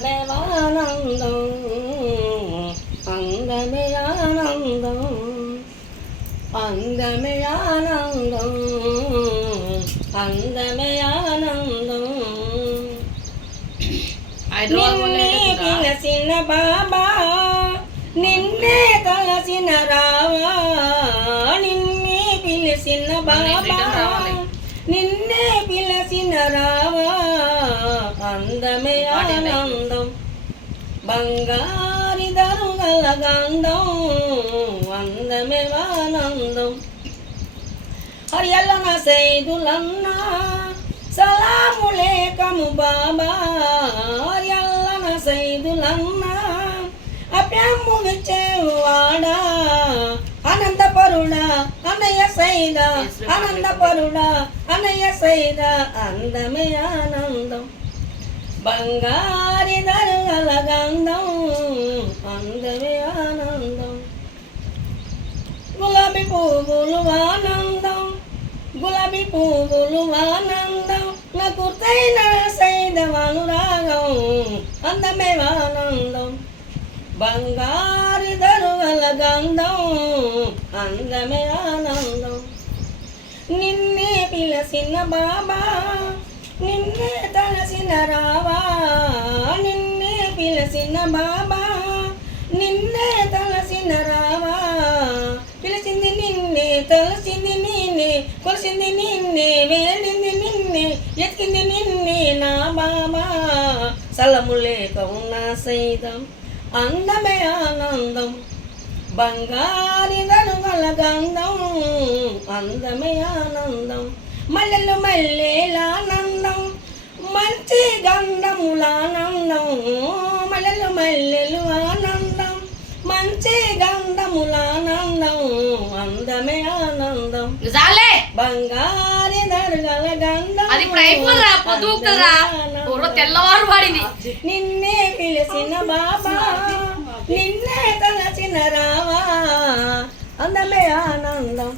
ఆనందం అందమే ఆనందం అందమే ఆనందం అందమే ఆనందం నిన్నే పిలసిన బాబా నిన్నే తలసిన రావా నిన్నే పిలిసిన బాబా నిన్నే పిలసిన రావా అందమే ఆనందం బంగారి దరుగల గంధం అందమే ఆనందం హరియల్లన సైదులన్నా సలాములేకము బాబా హరియల్లన సైదులన్నా అప్యాము విచ్చేవాడా అనంతపరుడా అనయ సైద ఆనందపరుడా అనయ సైద అందమే ఆనందం బంగారి దరుగల గంధం అందమే ఆనందం గులాబీ పువ్వులు ఆనందం గులాబీ పువ్వులు ఆనందం నాకు తైన సైదవాను రాగం అందమే ఆనందం బంగారి దరుగల గంధం అందమే ఆనందం నిన్నే పిలసిన బాబా నిన్నే తలసిన రావా నిన్నే పిలసిన బాబా నిన్నే తలసిన రావా పిలిచింది నిన్నే తలసింది నిన్నే కొలిసింది నిన్నే వేలింది నిన్నే ఎత్తింది నిన్నే నా బాబా సలములేక ఉన్న సైతం అందమే ఆనందం బంగారి దరుగల గంధం అందమే ఆనందం మల్లెలు మల్లెలానందం మంచి గంధములానందం మల్లెలు మల్లెలు ఆనందం మంచి గంధములానందం అందమే ఆనందం బంగారి దరుగల గంధం నిన్నే పిలిచిన బాబా నిన్నే తలచిన రావా అందమే ఆనందం